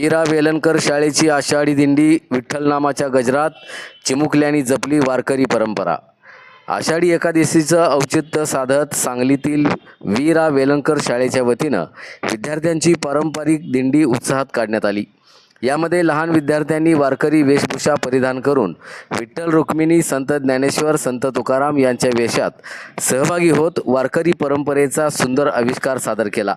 वीरा वेलणकर शाळेची आषाढी दिंडी विठ्ठलनामाच्या गजरात चिमुकल्याने जपली वारकरी परंपरा। आषाढी एकादशीचं औचित्य साधत सांगलीतील वीरा वेलणकर शाळेच्या वतीनं विद्यार्थ्यांची पारंपरिक दिंडी उत्साहात काढण्यात आली। यामध्ये लहान विद्यार्थ्यांनी वारकरी वेशभूषा परिधान करून विठ्ठल रुक्मिणी संत ज्ञानेश्वर संत तुकाराम यांच्या वेशात सहभागी होत वारकरी परंपरेचा सुंदर आविष्कार सादर केला।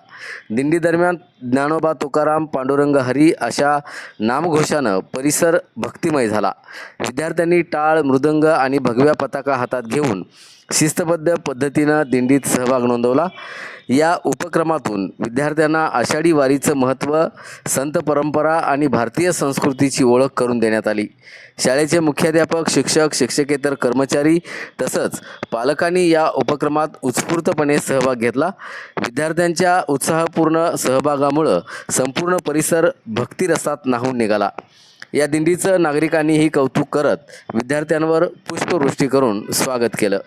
दिंडी दरम्यान ज्ञानोबा तुकाराम पांडुरंग हरी अशा नामघोषानं परिसर भक्तिमय झाला। विद्यार्थ्यांनी टाळ मृदंग आणि भगव्या पताका हातात घेऊन शिस्तबद्ध पद्धतीनं दिंडीत सहभाग नोंदवला। या उपक्रमातून विद्यार्थ्यांना आषाढी वारीचं महत्त्व, संत परंपरा आणि भारतीय संस्कृतीची ओळख करून देण्यात आली। शाळेचे मुख्याध्यापक, शिक्षक, शिक्षकेतर कर्मचारी तसंच पालकांनी या उपक्रमात उत्स्फूर्तपणे सहभाग घेतला। विद्यार्थ्यांच्या उत्साहपूर्ण सहभागामुळे संपूर्ण परिसर भक्तिरसात न्हाऊन निघाला। या दिंडीचं नागरिकांनीही कौतुक करत विद्यार्थ्यांवर पुष्पवृष्टी करून स्वागत केलं।